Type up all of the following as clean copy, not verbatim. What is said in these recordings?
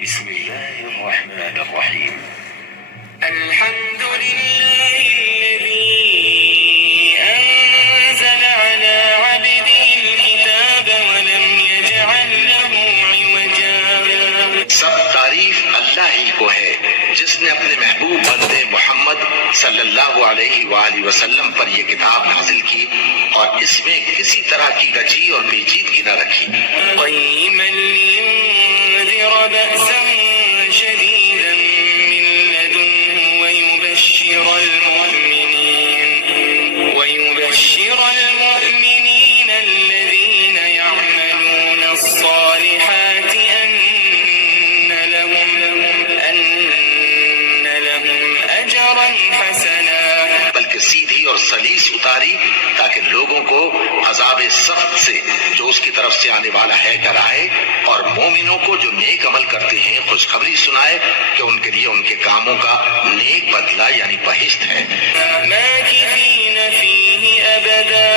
بسم الله الرحمن الرحيم. الحمد لله الذي أنزل على عبده الكتاب ولم يجعل له عوجا. سب تعریف اللہ ہی کو ہے جس نے اپنے محبوب بندے محمد صلی اللہ علیہ وآلہ وسلم پر یہ کتاب نازل کی اور اس میں کسی طرح کی گجی اور پیچیدگی نہ رکھی، قيما لينذر بأسا شديدا من لدنه ويبشر المؤمنين الذين يعملون الصالحات أن لهم أجرا حسنا. بلکہ سیدھی اور سلیس اتاری تاکہ لوگوں کو عذاب سخت سے جو اس کی طرف سے آنے والا ہے ڈرائے، اور مومنوں کو جو نیک عمل کرتے ہیں خوشخبری سنائے کہ ان کے لیے ان کے کاموں کا نیک بدلہ یعنی بہشت ہے، ماكثين فيه أبدا.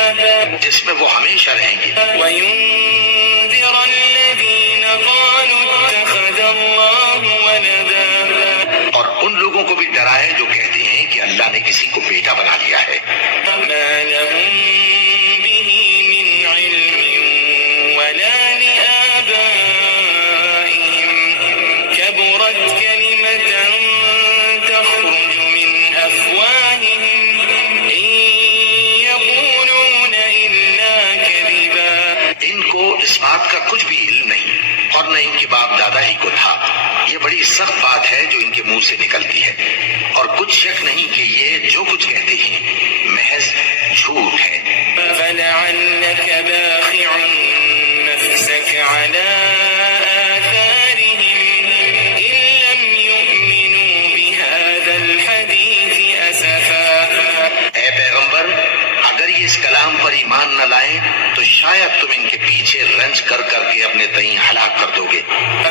جس میں وہ ہمیشہ رہیں گے، وينذر الذين قالوا اتخذ الله ولدا. اور ان لوگوں کو بھی ڈرائے جو کہتے ہیں کہ اللہ نے کسی کو بیٹا بنا لیا ہے، ما لهم به من علم ولا لآبائهم. كبرت كلمة تخرج من أفواههم إن يقولون إلا كذبا. ان کو اس بات کا کچھ بھی علم نہیں اور نہ ان کے باپ دادا ہی کو تھا. یہ بڑی سخت بات ہے جو ان کے منہ سے نکلتی ہے، اور کچھ شک نہیں کہ یہ جو کچھ کہتے ہیں محض جھوٹ ہے. فلعلك باخع نفسك على آثارهم إن لم يؤمنوا بهذا الحديث أسفا. اے پیغمبر، اگر یہ اس کلام پر ایمان نہ لائیں تو شاید تم ان کے پیچھے رنج کر کر کے اپنے تئیں ہلاک کر دو گے.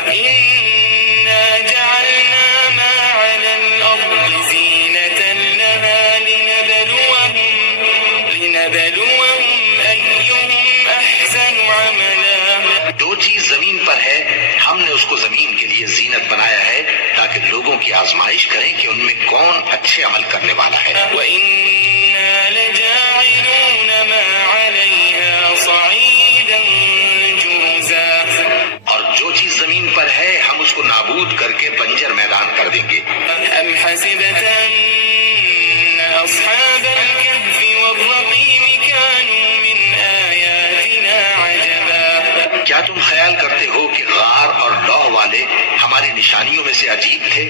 إنا جعلنا ما على الأرض زينة لها لنبلوهم أيهم أحسن عملا. جو چیز زمین پر ہے ہم نے اس کو زمین کے لیے زینت بنایا ہے تاکہ لوگوں کی آزمائش کریں کہ ان میں کون اچھے عمل کرنے والا ہے. وإنا لجاعلون ما عليها صعيدا جرزا. اور جو چیز زمین پر ہے ہم اس کو نابود کر کے بنجر میدان کر دیں گے. أم حسبت أن أصحاب الكهف والرقيم كانوا من آياتنا عجبا. کیا تم خیال کرتے ہو کہ غار اور لوح والے ہماری نشانیوں میں سے عجیب تھے؟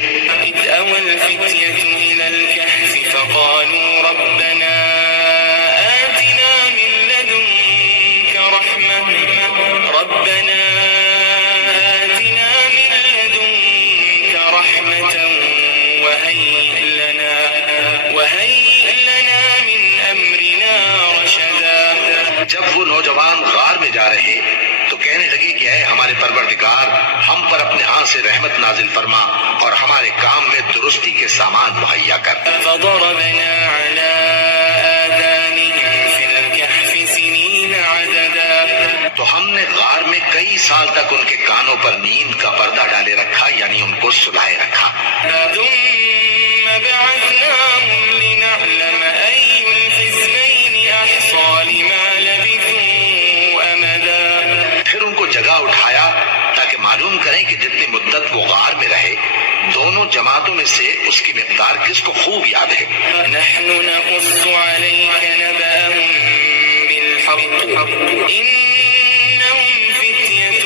إذ أوى الفتية إلى الكهف فقالوا ربنا آتنا من لدنك رحمة وهيئ لنا من أمرنا رشدا. جب وہ نوجوان غار میں جا رہے تو کہنے لگے کہ اے ہمارے پروردگار، ہم پر اپنے ہاں سے رحمت نازل فرما اور ہمارے کام میں درستی کے سامان مہیا کر. فضربنا على آذانهم في الكهف سنين عددا. تو ہم نے غار میں کئی سال تک ان کے کانوں پر نیند کا پردہ ڈالے رکھا یعنی ان کو سلائے رکھا. ثم بعثناهم لنعلم أي الحزبين أحصى لما لبثوا أمدا. پھر ان کو جگہ اٹھایا تاکہ معلوم کریں کہ جتنی مدت وہ غار میں رہے دونوں جماعتوں میں سے اس کی مقدار کس کو خوب یاد ہے. نحن نقص عليك نبأهم بالحق إنهم فتية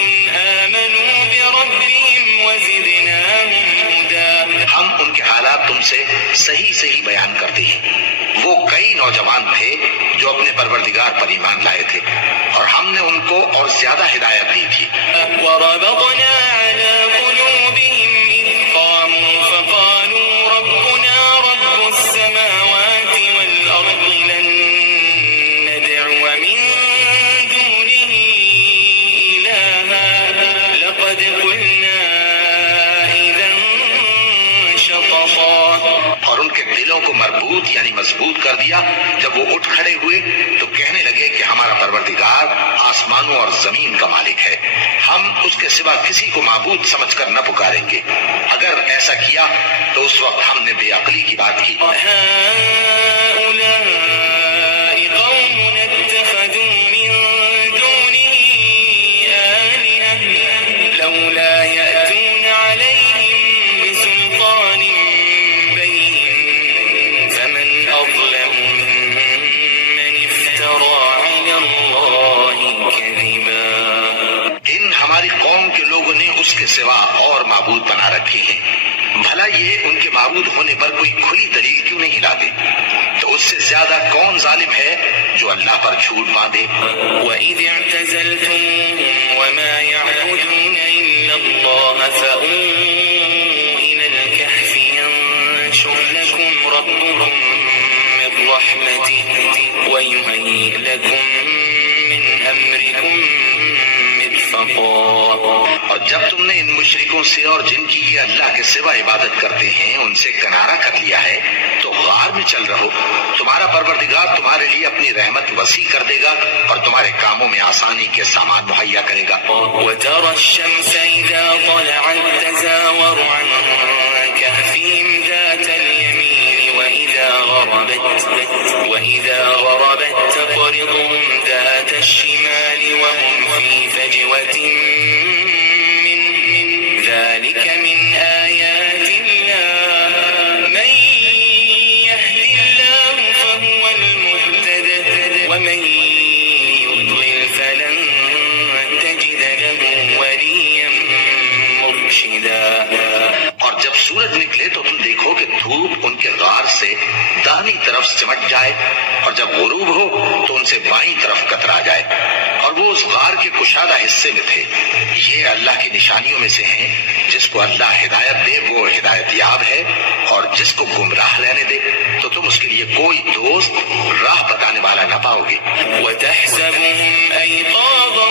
آمنوا بربهم وزدناهم هدى. ہم ان کے حالات تم سے صحیح بیان کرتے ہیں. وہ کئی نوجوان تھے جو اپنے پروردگار پر ایمان لائے تھے اور ہم نے ان کو اور زیادہ ہدایت دی تھی. وربطنا على قلوبهم إذ قاموا فقالوا ربنا رب السماوات والأرض لن ندعو من دونه إلها لقد قلنا إذا شططا. اور ان کے دل دلوں کو مربوط یعنی مضبوط کر دیا۔ جب وہ اٹھ کھڑے ہوئے تو کہنے لگے کہ ہمارا پروردگار آسمانوں اور زمین کا مالک ہے، ہم اس کے سوا کسی کو معبود سمجھ کر نہ پکاریں گے۔ اگر ایسا کیا تو اس وقت ہم نے بے عقلی کی بات کی۔ اس کے سوا اور معبود بنا رکھے ہیں، بھلا یہ ان کے معبود ہونے پر کوئی کھلی دلیل کیوں نہیں لاتے؟ تو اس سے زیادہ کون ظالم ہے جو اللہ پر جھوٹ باندھے؟ وَإِذِ اعْتَزَلْتُمُوهُمْ وَمَا يَعْبُدُونَ إِلَّا اللَّهَ فَأْوُوا إِلَى الْكَهْفِ يَنشُرْ لَكُمْ رَبُّكُم مِّن رَّحْمَتِهِ وَيُهَيِّئْ لَكُم مِّنْ أَمْرِكُم مِّرْفَقًا۔ اور جب تم نے ان مشرکوں سے اور جن کی یہ اللہ کے سوا عبادت کرتے ہیں ان سے کنارہ کر لیا ہے تو غار میں چل رہو، تمہارا پروردگار تمہارے لیے اپنی رحمت وسیع کر دے گا اور تمہارے کاموں میں آسانی کے سامان مہیا کرے گا۔ وَتَرَى الشَّمْسَ إِذَا طَلَعَتْ تَزَاوَرُ عَنْ كَهْفِهِمْ ذَاتَ الْيَمِينِ وَإِذَا غَرَبَتْ تَقْرِضُهُمْ ذَاتَ الشِّمَالِ وَهُمْ فِي فَجْوَةٍ ذلك من آيات الله من يهد الله فهو المهتد ومن يضلل فلن تجد له وليا مرشدا۔ اور جب سورج نکلے تو تم دیکھو کہ دھوپ ان کے غار سے داہنی طرف سمٹ جائے اور جب غروب ہو تو ان سے بائیں طرف کترا جائے، اور وہ اس غار کے کشادہ حصے میں تھے۔ یہ اللہ کی نشانیوں میں سے ہیں، جس کو اللہ ہدایت دے وہ ہدایت یاب ہے، اور جس کو گمراہ رہنے دے تو تم اس کے لیے کوئی دوست راہ بتانے والا نہ پاؤ گے۔ وَتَحْسَبُهُمْ أَيْقَاظًا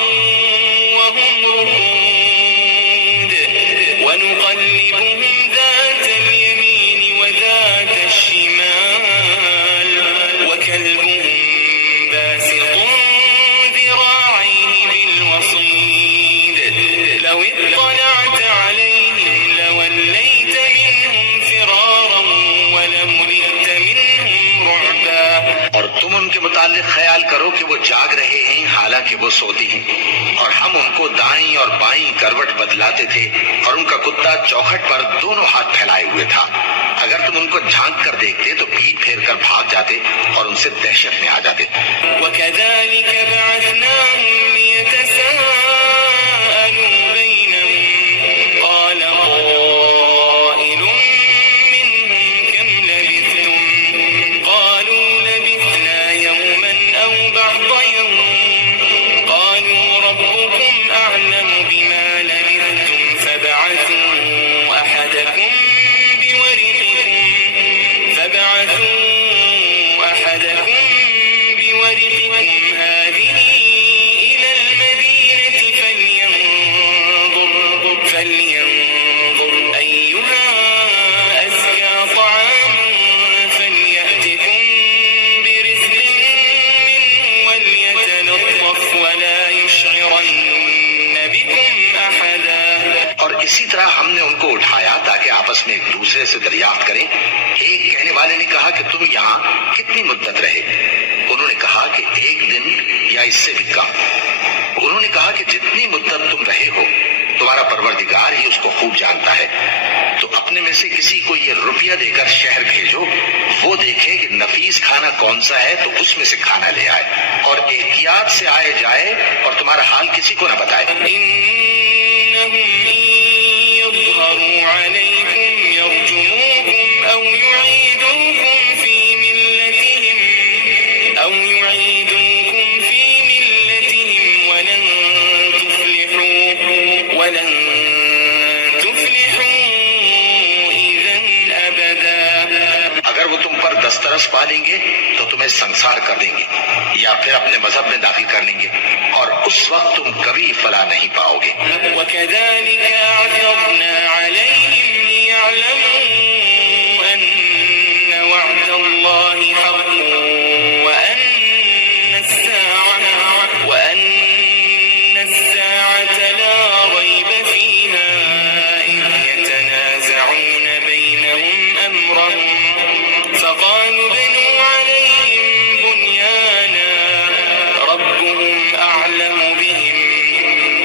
وَهُمْ رُقُودٌ وَنُقَلِّبُهُمْ ذَاتَ الْيَمِينِ وَذَاتَ الشِّمَالِ وَكَلْبُهُمْ بَاسِطٌ ذِرَاعَيْهِ بِالْوَصِيدِ لَوِ اطَّلَعْتَ عَلَيْهِمْ لَوَلَّيْتَ مِنْهُمْ فِرَارًا وَلَمُلِئْتَ مِنْهُمْ رُعْبًا۔ اور تم ان کے متعلق خیال کرو کہ وہ جاگ رہے ہیں حالانکہ وہ سوتے ہیں، اور ہم ان کو دائیں اور بائیں کروٹ بدلاتے تھے، اور ان کا کتا چوکھٹ پر دونوں ہاتھ پھیلائے ہوئے تھا۔ اگر تم ان کو جھانک کر دیکھتے تو پیٹ پھیر کر بھاگ جاتے اور ان سے دہشت میں آ جاتے۔ وَكَذَلِكَ بَعَثْنَاهُمْ لِيَتَسَاءَلُوا بَيْنَهُمْ قَالَ قَائِلٌ مِّنْهُمْ كَمْ لَبِثْتُمْ قَالُوا لَبِثْنَا يَوْمًا أَوْ بَعْضَ يَوْمٍ قَالُوا رَبُّكُمْ أَعْلَمُ بِمَا لَبِثْتُمْ فَابْعَثُوا أَحَدَكُمْ بورقكم هذه إلى المدينة فلينظر أيها أزكى طعاما فليأتكم برزق منه وليتلطف ولا يشعرن بكم أحدا۔ اور اسی طرح ہم نے ان کو اٹھایا تاکہ آپس میں ایک دوسرے سے دریافت کریں۔ ایک کہنے والے نے کہا کہ تم یہاں کتنی مدت رہے؟ انہوں نے کہا کہ 1 دن یا اس سے بھی کم۔ انہوں نے کہا کہ جتنی مدت تم رہے ہو تمہارا پروردگار ہی اس کو خوب جانتا ہے، تو اپنے میں سے کسی کو یہ روپیہ دے کر شہر بھیجو، وہ دیکھے کہ نفیس کھانا کون سا ہے تو اس میں سے کھانا لے آئے، اور احتیاط سے آئے جائے اور تمہارا حال کسی کو نہ بتائے۔ إنهم إن يظهروا عليكم يرجموكم أو يعيدوكم في ملتهم ولن تفلحوا إذا أبدا۔ اگر وہ تم پر دسترس پالیں گے تو تمہیں سنسار کر دیں گے یا پھر اپنے مذہب میں داخل کر لیں گے، اور اس وقت تم کبھی فلاح نہیں پاؤ گے۔ وَكَذَلِكَ أَعْثَرْنَا عَلَيْهِمْ لِيَعْلَمُوا أَنَّ وَعْدَ الله حق وأن الساعة لا ريب فيها إذ يتنازعون بينهم أمرهم فقالوا ابنوا عليهم بنيانا ربهم أعلم بهم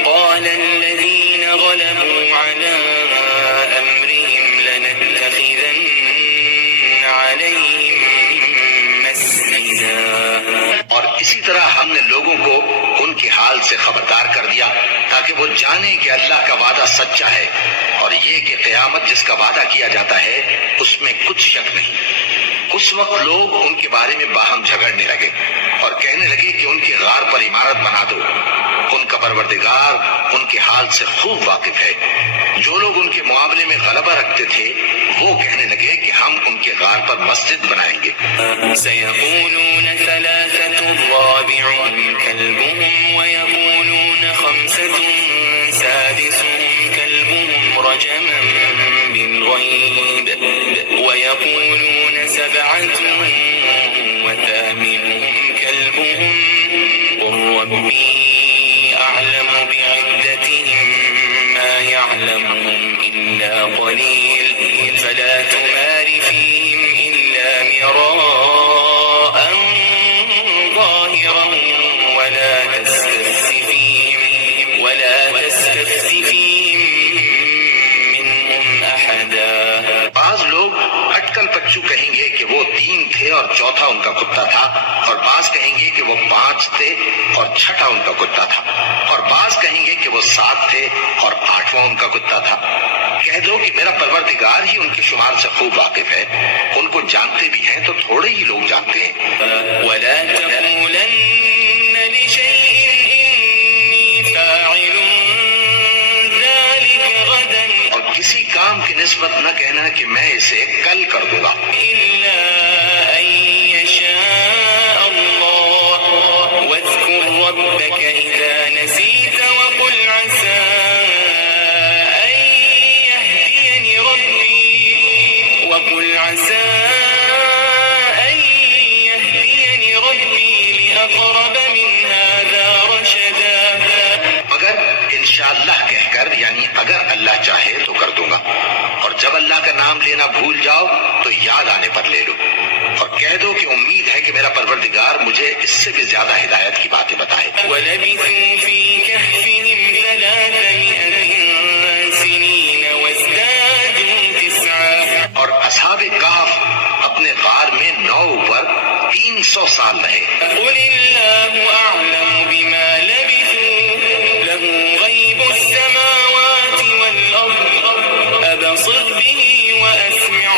قال الذين غلبوا على أمرهم لنتخذن عليهم مسجدا. اور اسی طرح ہم نے لوگوں کو ان کے حال سے خبردار کر دیا تاکہ وہ جانیں کہ اللہ کا وعدہ سچا ہے اور یہ کہ قیامت جس کا وعدہ کیا جاتا ہے اس میں کچھ شک نہیں. اس وقت لوگ ان کے بارے میں باہم جھگڑنے لگے اور کہنے لگے کہ ان کے غار پر عمارت بنا دو. ان کا پروردگار ان کے حال سے خوب واقف ہے. جو لوگ ان کے معاملے میں غلبہ رکھتے تھے وہ کہنے لگے کہ ہم ان کے غار پر مسجد بنائیں گے. سيقولون ثلاثة رابعهم كلبهم ويقولون خمسة سادسهم كلبهم رجما بالغيب ويقولون سبعة وثامنهم كلبهم قل ربي أعلم بعدتهم ما يعلمهم إلا قليل فلا تمار فيهم إلا مراء ظاهرا ولا تستفت فيهم منهم أحدا. بعض لوگ اٹکل پچو کہیں گے کہ وہ 3 تھے اور چوتھا ان کا کتا تھا، اور بعض کہیں گے کہ وہ 5 تھے اور چھٹا ان کا کتا تھا، اور بعض کہیں گے کہ وہ 7 تھے اور 8واں ان کا کتا تھا. کہہ دو کہ میرا پروردگار ہی ان کے شمار سے خوب واقف ہے. ان کو جانتے بھی ہیں تو تھوڑے ہی لوگ جانتے ہیں. ولا تقولن لشيء إني فاعل ذلك غدا اور کسی کام کی نسبت نہ کہنا کہ میں اسے کل کر دوں گا، إلا أن يشاء الله واذكر ربك إذا نسيت وقل عسى أن يهديني ربي لأقرب من هذا رشدا. مگر انشاءاللہ کہہ کر، یعنی اگر اللہ چاہے تو کر دوں گا، اور جب اللہ کا نام لینا بھول جاؤ تو یاد آنے پر لے لو، اور کہہ دو کہ امید ہے کہ میرا پروردگار مجھے اس سے بھی زیادہ ہدایت کی باتیں بتائے. ولبثوا في كهفهم 300 سنين وازدادوا 9. اور اصحاب کہف اپنے غار میں 9 پر 300 سال رہے. قل الله أعلم بما لبثوا له غيب السماوات والأرض أبصر به وأسمع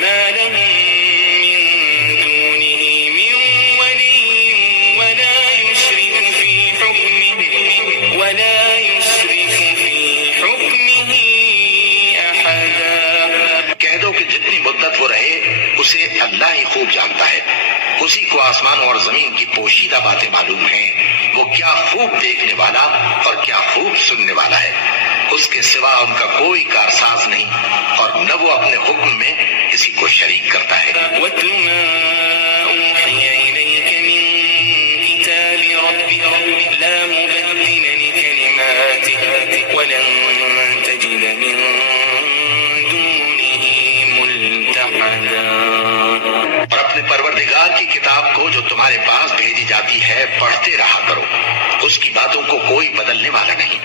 ما لهم من دونه من ولي ولا يشرك في حكمه أحدا. کہہ دو کہ جتنی مدت وہ رہے اسے اللہ ہی خوب جانتا ہے. اسی کو آسمانوں اور زمین کی پوشیدہ باتیں معلوم ہیں. وہ کیا خوب دیکھنے والا اور کیا خوب سننے والا ہے. اس کے سوا ان کا کوئی کارساز نہیں، اور نہ وہ اپنے حکم میں کسی کو شریک کرتا ہے. واتل ما أوحي إليك من كتاب ربك لا مبدل لكلماته ولن تجد من دونه ملتحدا. اور اپنے پروردگار کی کتاب کو جو تمہارے پاس بھیجی جاتی ہے پڑھتے رہا کرو. اس کی باتوں کو کوئی بدلنے والا نہیں،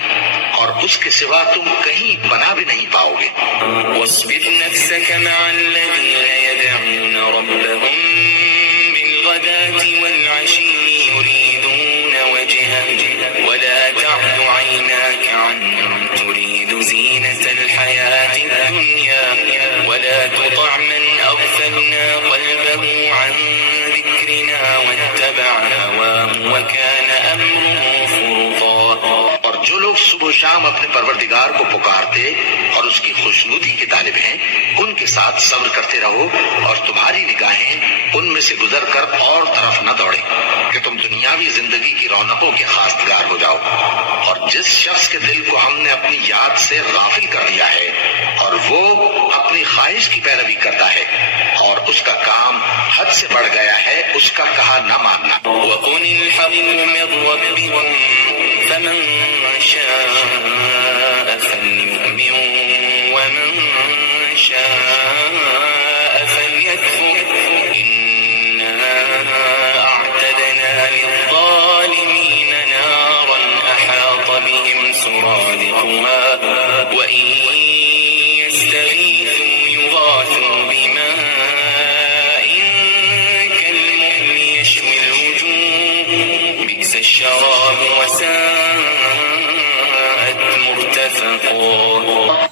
اور اس کے سوا تم کہیں پناہ بھی نہیں پاؤ گے. واصبر نفسك مع الذين يدعون ربهم بالغداة والعشي يريدون وجهه ولا تعد عيناك عنهم تريد زينة الحياة الدنيا ولا تطع من أغفلنا قلبه عن ذكرنا واتبع هواه وكان أمره فرطا. اور جو لوگ صبح و شام اپنے پروردگار کو پکارتے اور اس کی خوشنودی کے طالب ہیں ان کے ساتھ صبر کرتے رہو، اور تمہاری نگاہیں ان میں سے گزر کر اور طرف نہ دوڑیں کہ تم دنیاوی زندگی کی رونقوں کے خواستگار ہو جاؤ. اور جس شخص کے دل کو ہم نے اپنی یاد سے غافل کر دیا ہے اور وہ اپنی خواہش کی پیروی کرتا ہے اور اس کا کام حد سے بڑھ گیا ہے اس کا کہا نہ ماننا۔ وَقُلِ الْحَقُّ مِنْ رَبِّكُمْ فَمَنْ شَاءَ فَلْيُؤْمِنْ وَمَنْ شَاءَ فَلْيَكْفُرْ إِنَّا أَعْتَدْنَا لِلظَّالِمِينَ نَارًا أَحَاطَ بِهِمْ سُرَادِقُهَا وَإِنْ يَسْتَغِيثُوا يُغَاثُوا بِمَاءٍ كَالْمُهْلِ يَشْوِي الْوُجُوهَ بِئْسَ الشَّرَابُ وَسَاءَتْ مرتفقا۔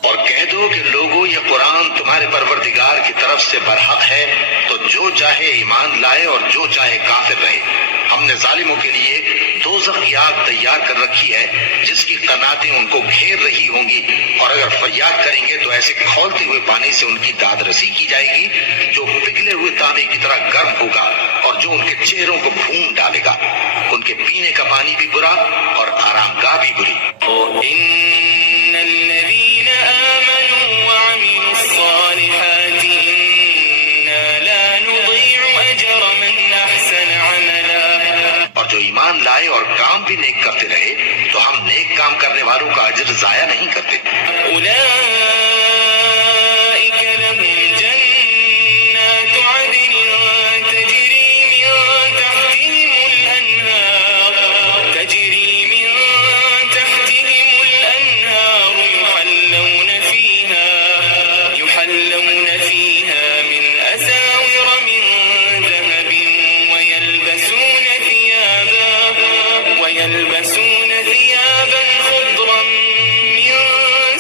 اور کہہ دو کہ لوگوں یہ قرآن تمہارے پروردگار کی طرف سے برحق ہے، تو جو چاہے ایمان لائے اور جو چاہے کافر رہے۔ ہم نے ظالموں کے لیے دوزخ کی آگ تیار کر رکھی ہے جس کی قناتیں ان کو گھیر رہی ہوں گی، اور اگر فریاد کریں گے تو ایسے کھولتے ہوئے پانی سے ان کی داد رسی کی جائے گی جو پگھلے ہوئے تانبے کی طرح گرم ہوگا اور جو ان کے چہروں کو بھون ڈالے گا۔ ان کے پینے کا پانی بھی برا اور آرام گاہ بھی بری۔ إن الذين آمنوا وعملوا الصالحات إنا لا نضيع أجر من أحسن عملا۔ اور جو ایمان لائے اور کام بھی نیک کرتے رہے تو ہم نیک کام کرنے والوں کا اجر ضائع نہیں کرتے۔ أولئك لهم جنات عدن تجري من تحتهم الأنهار يحلون فيها من أساور من ذهب ويلبسون ثيابا خضرا من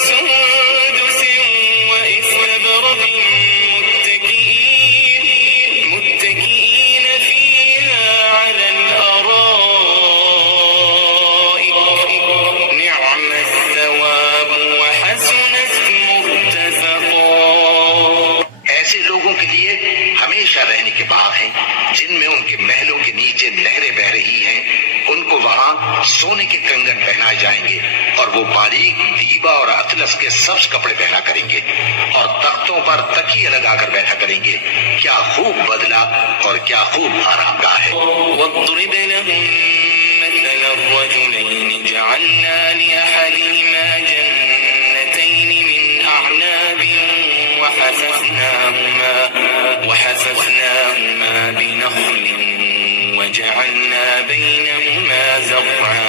سندس وإستبرق متكئين فيها على الأرائك نعم الثواب وحسنت مرتفقا۔ ایسے لوگوں کے لیے ہمیشہ رہنے کے باغ ہیں جن میں ان کے محلوں کے نیچے نہریں بہ رہی ہیں، ان کو وہاں سونے کے کنگن پہنائے جائیں گے اور وہ باریک دیبا اور اطلس کے سبز کپڑے پہنا کریں گے اور تختوں پر تکیے لگا کر بیٹھا کریں گے۔ کیا خوب بدلہ اور کیا خوب آرام گاہ ہے۔ واضرب لهم مثل الرجلين جعلنا لأحدهما جنتين من أعناب وحففناهما بنخل وجعلنا بينهما زرعا۔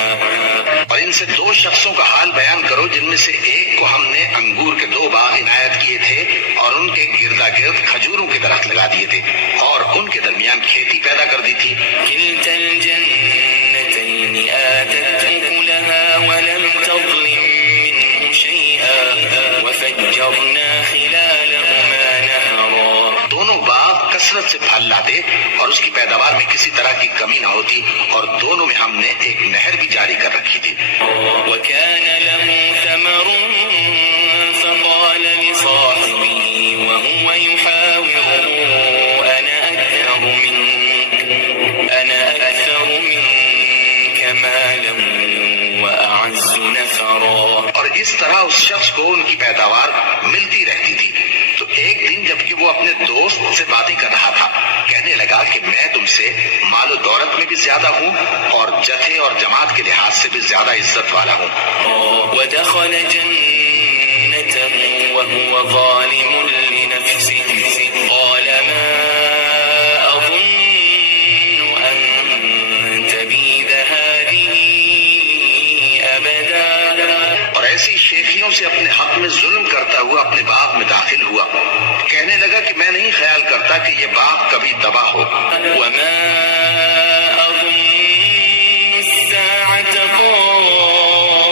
اور ان سے دو شخصوں کا حال بیان کرو جن میں سے ایک کو ہم نے انگور کے 2 باغ عنایت کیے تھے اور ان کے گردا گرد کھجوروں کے درخت لگا دیے تھے اور ان کے درمیان کھیتی پیدا کر دی تھی۔ كلتا الجنتين آتت أكلها ولم تظلم منه شيئا وفجرنا خلالهما نهرا۔ دونوں باغ کثرت سے پھل لاتے اور اس کی پیداوار میں کسی طرح کی کمی نہ ہوتی، اور دونوں میں ہم نے ایک نہر بھی جاری کر رکھی تھی۔ وكان له ثمر فقال لصاحبه وهو يحاوره أنا أكثر منك مالا وأعز نفرا۔ اور اس طرح اس شخص کو ان کی پیداوار ملتی رہتی تھی، تو ایک دن جبکہ وہ اپنے دوست سے باتیں کر رہا تھا کہنے لگا کہ میں تم سے مال و دولت میں بھی زیادہ ہوں اور جتھے اور جماعت کے لحاظ سے بھی زیادہ عزت والا ہوں۔ ودخل جنته وهو ظالم لنفسه قال ما أظن أن تبيد هذه أبدا۔ اور ایسی شیخیوں سے اپنے حق میں ظلم کرتا ہوا اپنے باغ میں داخل ہوا، کہنے لگا کہ میں نہیں خیال کرتا کہ یہ باغ کبھی تباہ ہو۔ وما أظن الساعة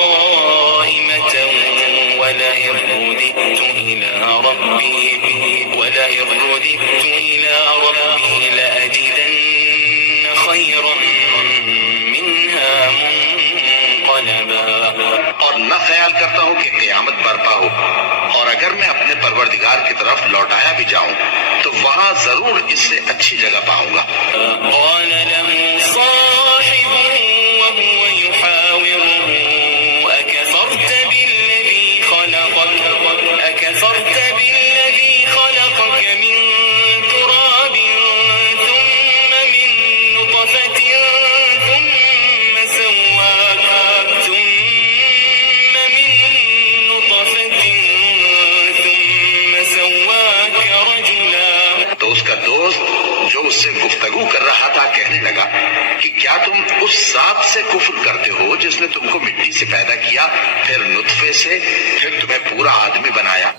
قائمة ولئن رددت إلى ربي لأجدن خيرا منها منقلبا۔ اور نہ خیال کرتا ہوں کہ قیامت برپا ہو، اور اگر میں اپنے پروردگار کی طرف لوٹایا بھی جاؤں تو وہاں ضرور اس سے اچھی جگہ پاؤں گا۔ قال له صاحبه وهو يحاوره أكفرت بالذي جو اس سے گفتگو کر رہا تھا کہنے لگا کہ کیا تم اس ذات سے کفر کرتے ہو جس نے تم کو مٹی سے پیدا کیا، پھر نطفے سے، پھر تمہیں پورا آدمی بنایا؟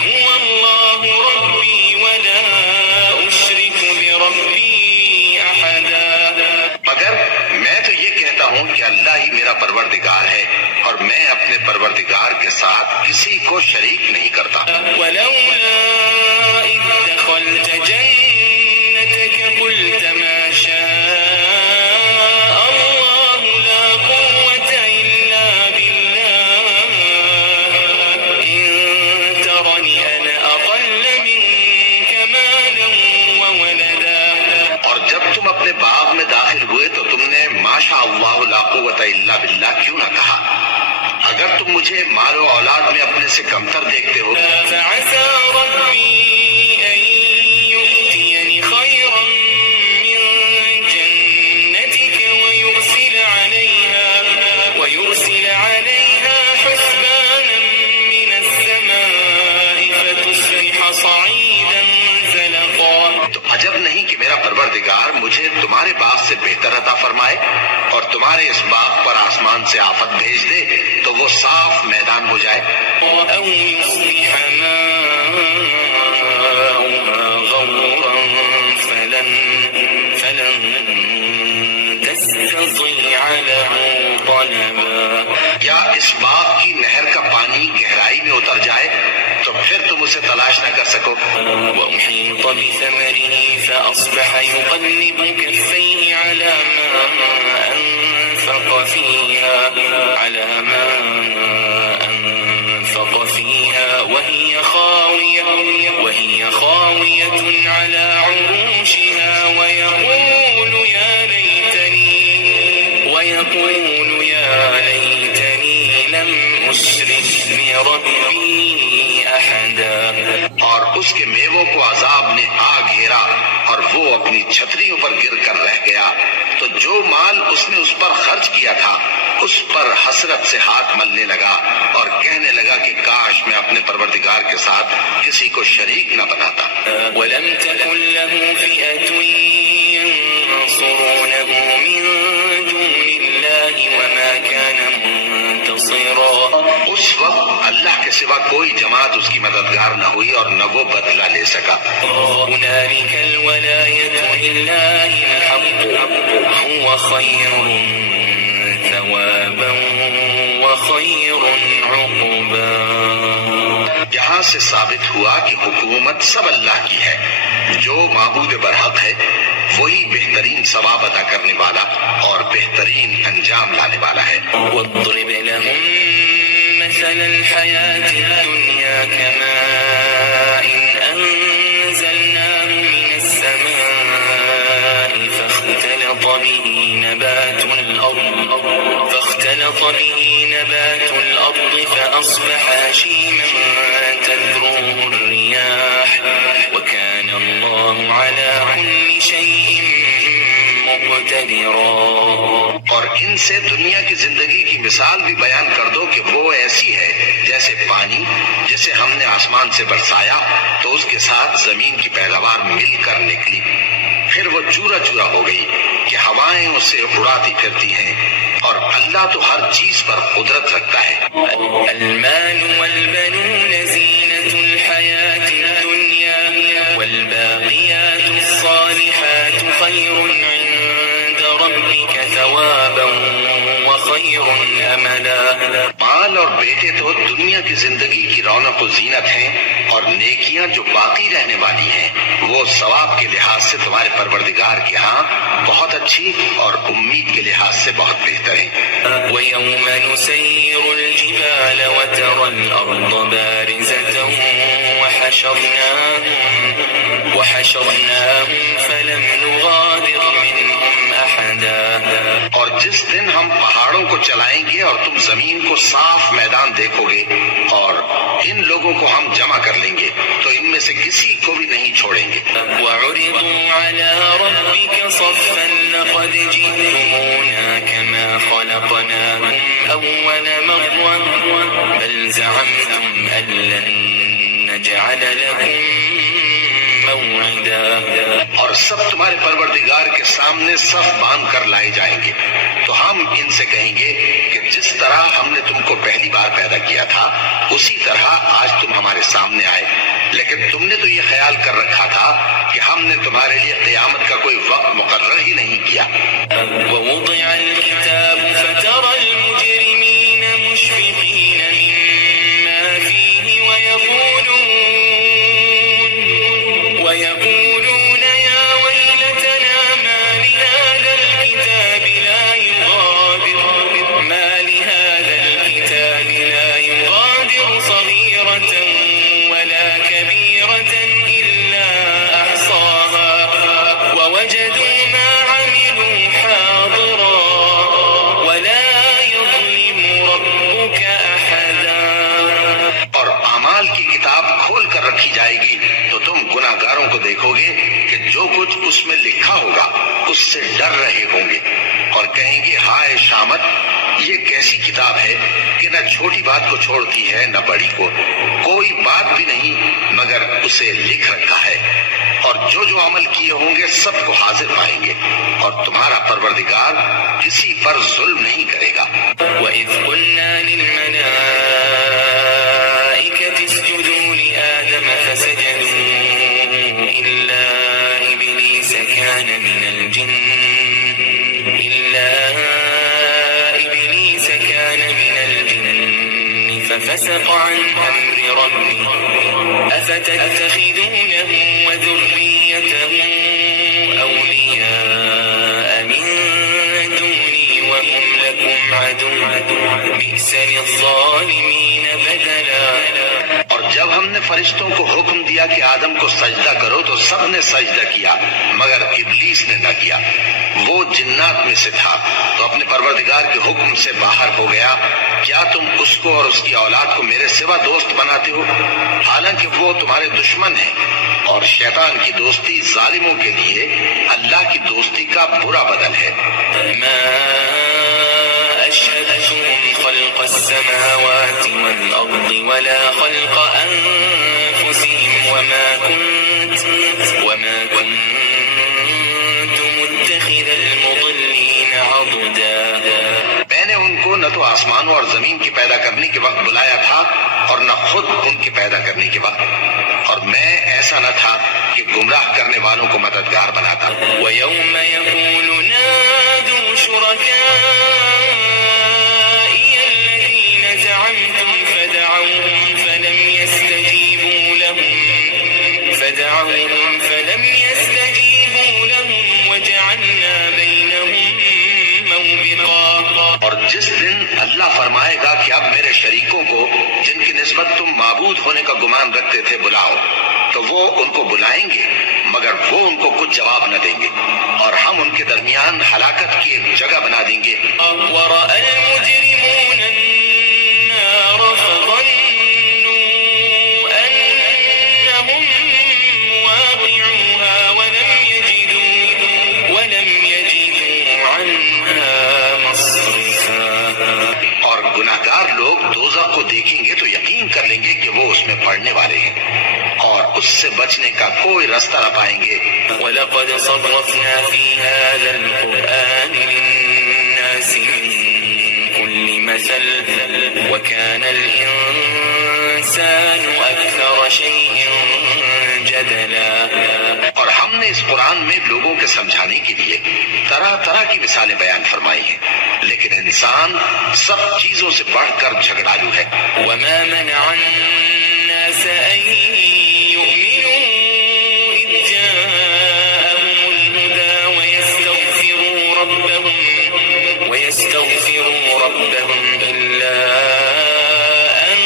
هو الله ربي ولا أشرك بربي أحدا، مگر میں تو یہ کہتا ہوں کہ اللہ ہی میرا پروردگار ہے اور میں اپنے پروردگار کے ساتھ کسی کو شریک نہیں کرتا۔ ولولا إذ دخلت جنتك قلت ما شاء الله لا قوة إلا بالله إن ترني أنا أقل منك مالا وولدا۔ اور جب تم اپنے باغ میں داخل ہوئے تو تم نے ماشاء اللہ لا قوت الا باللہ کیوں نہ کہا؟ اگر تم مجھے مال و اولاد میں اپنے سے کمتر دیکھتے ہو فعسى ربي أن يؤتيني خيرا من جنتك ويرسل عليها حسبانا من السماء فتصبح صعيدا زلقا۔ تو عجب نہیں کہ میرا پروردگار مجھے تمہارے باغ سے بہتر عطا فرمائے اور تمہارے اس باغ پر آسمان سے آفت بھیج دے تو وہ صاف میدان ہو جائے، أو يصبح ماؤها غورا فلن تستطيع له طلبا۔ یا اس باغ کی نہر کا پانی گہرائی میں اتر جائے تو پھر تم اسے تلاش نہ کر سکو۔ وأحيط بثمره فأصبح يقلب كفيه على ما أنفق فيها وهي خاوية على عروشها ويقول يا ليتني لم أشرك بربي أحدا۔ اور اس کے میووں کو عذاب نے آ گھیرا اور وہ اپنی چھتریوں پر گر کر رہ گیا، تو جو مال اس نے اس پر خرچ کیا تھا اس پر حسرت سے ہاتھ ملنے لگا اور کہنے لگا کہ کاش میں اپنے پروردگار کے ساتھ کسی کو شریک نہ بناتا۔ ولم تكن له فئة ينصرونه من دون الله وما كان منتصرا۔ اس وقت اللہ کے سوا کوئی جماعت اس کی مددگار نہ ہوئی اور نہ وہ بدلہ لے سکا۔ هنالك الولاية لله الحق هو خير ثوابا وخير عقبا۔ یہاں سے ثابت ہوا کہ حکومت سب اللہ کی ہے، جو معبود برحق ہے وہی بہترین ثواب ادا کرنے والا اور بہترین انجام لانے والا ہے۔ واضرب لهم مثل الحياة الدنيا كماء أنزلناه من السماء فاختلط به نبات الأرض فأصبح هشيما تذروه الرياح وكان الله على كل شيء مقتدرا۔ اور ان سے دنیا کی زندگی کی مثال بھی بیان کر دو کہ وہ ایسی ہے جیسے پانی جسے ہم نے آسمان سے برسایا تو اس کے ساتھ زمین کی پیداوار مل کر نکلی، پھر وہ چورا چورا ہو گئی کہ ہوائیں اسے اڑاتی پھرتی ہیں، اور اللہ تو ہر چیز پر قدرت رکھتا ہے۔ المال والبنون زینة الحياة الدنيا والباقيات الصالحات خير عند ربك ثوابا وخير املا۔ مال اور بیٹے تو دنیا کی زندگی کی رونق و زینت ہیں، اور نیکیاں جو باقی رہنے والی ہیں وہ ثواب کے لحاظ سے تمہارے پروردگار کے ہاں بہت اچھی اور امید کے لحاظ سے بہت بہتر ہیں۔ ويوم نسير الجبال وترى الأرض بارزة وحشرناهم فلم نغادر منهم أحدا۔ اور جس دن ہم پہاڑوں کو چلائیں گے اور تم زمین کو صاف میدان دیکھو گے اور ان لوگوں کو ہم جمع کر لیں گے تو ان میں سے کسی کو بھی نہیں چھوڑیں گے۔ وعرضوا على ربك صفا لقد جئتمونا كما خلقناكم أول مرة بل زعمتم أن لن نجعل لكم موعدا اور سب تمہارے پروردگار کے سامنے صف باندھ کر لائے جائیں گے، تو ہم ان سے کہیں گے کہ جس طرح ہم نے تم کو پہلی بار پیدا کیا تھا اسی طرح آج تم ہمارے سامنے آئے، لیکن تم نے تو یہ خیال کر رکھا تھا کہ ہم نے تمہارے لیے قیامت کا کوئی وقت مقرر ہی نہیں کیا۔ ووضع الكتاب فترى المجرمين مشفقين مما فيه ويقولون يا ويلتنا ما لهذا الكتاب لا يغادر صغيرة ولا كبيرة إلا أحصاها ووجدوا ما عملوا حاضرا ولا يظلم ربك أحدا۔ اور اعمال کی کتاب کھول کر رکھی جائے گی تو تم گناہگاروں کو دیکھو گے کہ جو کچھ اس میں لکھا ہوگا اس سے ڈر رہے ہوں گے اور کہیں گے ہائے شامت، یہ کیسی کتاب ہے کہ نہ چھوٹی بات کو چھوڑتی ہے نہ بڑی کو، کوئی بات بھی نہیں مگر اسے لکھ رکھا ہے، اور جو جو عمل کیے ہوں گے سب کو حاضر پائیں گے، اور تمہارا پروردگار کسی پر ظلم نہیں کرے گا۔ وَإِذْ قُلْنَا لِلْمَلَائِكَةِ اسْجُدُوا لِآدَمَ فَسَجَدُوا إِلَّا إِبْلِيسَ كَانَ مِنَ الْجِنِّ فَفَسَقَ عَنْ أَمْرِ رَبِّهِ أَفَتَتَّخِذُونَهُ وَذُرِّيَّتَهُ أَوْلِيَاءَ مِن دُونِي وَهُمْ لَكُمْ عَدُوٌّ بِئْسَ لِلظَّالِمِينَ بَدَلًا۔ اور جب ہم نے فرشتوں کو حکم دیا کہ آدم کو سجدہ کرو تو سب نے سجدہ کیا مگر ابلیس نے نہ کیا، وہ جنات میں سے تھا تو اپنے پروردگار کے حکم سے باہر ہو گیا۔ کیا تم اس کو اور اس کی اولاد کو میرے سوا دوست بناتے ہو، حالانکہ وہ تمہارے دشمن ہیں، اور شیطان کی دوستی ظالموں کے لیے اللہ کی دوستی کا برا بدل ہے۔ ما أشهدتهم خلق السماوات والأرض ولا خلق أنفسهم وما كنت متخذ المضلين عضدا۔ میں نے ان کو نہ تو آسمانوں اور زمین کی پیدا کرنے کے وقت بلایا تھا اور نہ خود ان کے پیدا کرنے کے وقت، اور میں ایسا نہ تھا کہ گمراہ کرنے والوں کو مددگار بناتا۔ وَيَوْمَ يَقُولُ نَادُوا شُرَكَائِيَ الَّذِينَ زَعَمْتُمْ فَدَعَوْهُمْ فَلَمْ يَسْتَجِيبُوا لَهُمْ وَجَعَلْنَا بَيْنَهُمْ موبقا۔ اور جس دن اللہ فرمائے گا کہ اب میرے شریکوں کو جن کی نسبت تم معبود ہونے کا گمان رکھتے تھے بلاؤ، تو وہ ان کو بلائیں گے مگر وہ ان کو کچھ جواب نہ دیں گے، اور ہم ان کے درمیان ہلاکت کی ایک جگہ بنا دیں گے۔ وَرَأَى الْمُجْرِمُونَ النَّارَ فَظَنُّوا أَنَّهُمْ مُوَاقِعُوهَا وَلَمْ يَجِدُوا عَنْهَا مَصْرِفًا۔ اور گناہگار لوگ دوزخ کو دیکھیں گے تو یقین کر لیں گے کہ وہ اس میں پڑنے والے ہیں، اور اس سے بچنے کا کوئی رستہ نہ پائیں گے۔ وَلَقَدْ صَرَّفْنَا فِي هَذَا الْقُرْآنِ لِلنَّاسِ مِنْ كُلِّ مَثَلٍ وَكَانَ الْإِنسَانُ أَكْثَرَ شَيْءٍ جَدَلًا۔ اور ہم نے اس قرآن میں لوگوں کے سمجھانے کے لیے طرح طرح کی مثالیں بیان فرمائی ہیں، لیکن انسان سب چیزوں سے بڑھ کر جھگڑالو ہے۔ وَمَا مَنَعَ النَّاسَ أَن يُؤْمِنُوا إِذْ جَاءَهُمُ الْهُدَى وَيَسْتَغْفِرُوا رَبَّهُمْ إِلَّا أَن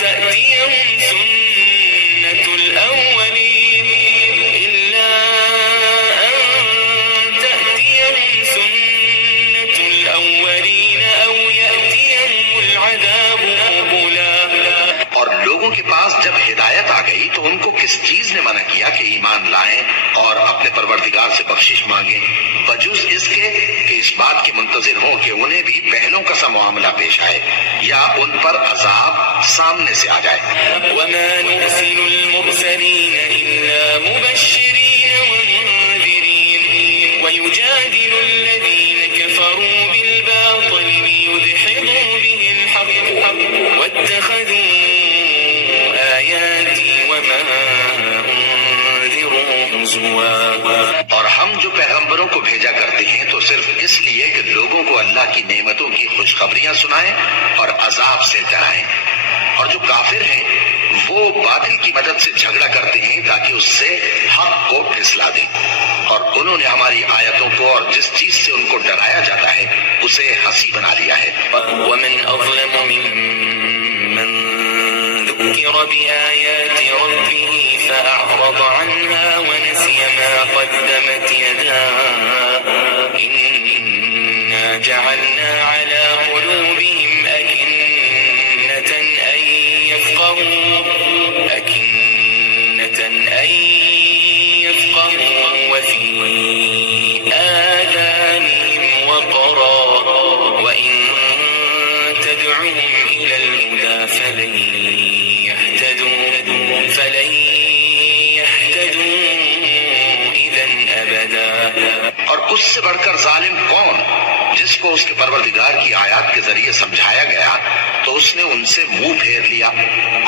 تَأْتِيَهُمْ سُنَّةُ الْأَوَّلِينَ أَوْ يَأْتِيَهُمُ الْعَذَابُ قُبُلًا۔ اور لوگوں کے پاس جب ہدایت آ گئی تو ان کو کس چیز نے منع کیا کہ ایمان لائیں اور اپنے پروردگار سے بخشش مانگیں، بجز اس کے کہ اس بات کے منتظر ہوں کہ انہیں بھی پہلوں کا سا معاملہ پیش آئے یا ان پر عذاب سامنے سے آ جائے۔ وما نرسل المرسلين إلا مبشرين ومنذرين ويجادل الذين كفروا بالباطل ليدحضوا به الحق واتخذوا آياتي وما أنذروا هزوا۔ اور ہم جو پیغمبروں کو بھیجا کرتے ہیں تو صرف اس لیے کہ لوگوں کو اللہ کی نعمتوں کی خوشخبریاں سنائیں اور عذاب سے ڈرائیں، اور جو کافر ہیں وہ باطل کی مدد سے جھگڑا کرتے ہیں تاکہ اس سے حق کو پھسلا دیں، اور انہوں نے ہماری آیتوں کو اور جس چیز سے ان کو ڈرایا جاتا ہے اسے ہنسی بنا لیا ہے۔ ومن أظلم ممن ذكر بآيات ربه فأعرض عنها ونسي ما قدمت يداه إنا جعلنا على قلوبهم أكنة أن يفقهوا وفي آذانهم وقرا وإن تدعوهم إلى الهدى فلن يهتدوا إذا أبدا۔ اور اس سے بڑھ کر ظالم کون جس کو اس کے پروردگار کی آیات کے ذریعے سمجھایا گیا تو اس نے ان سے منہ پھیر لیا،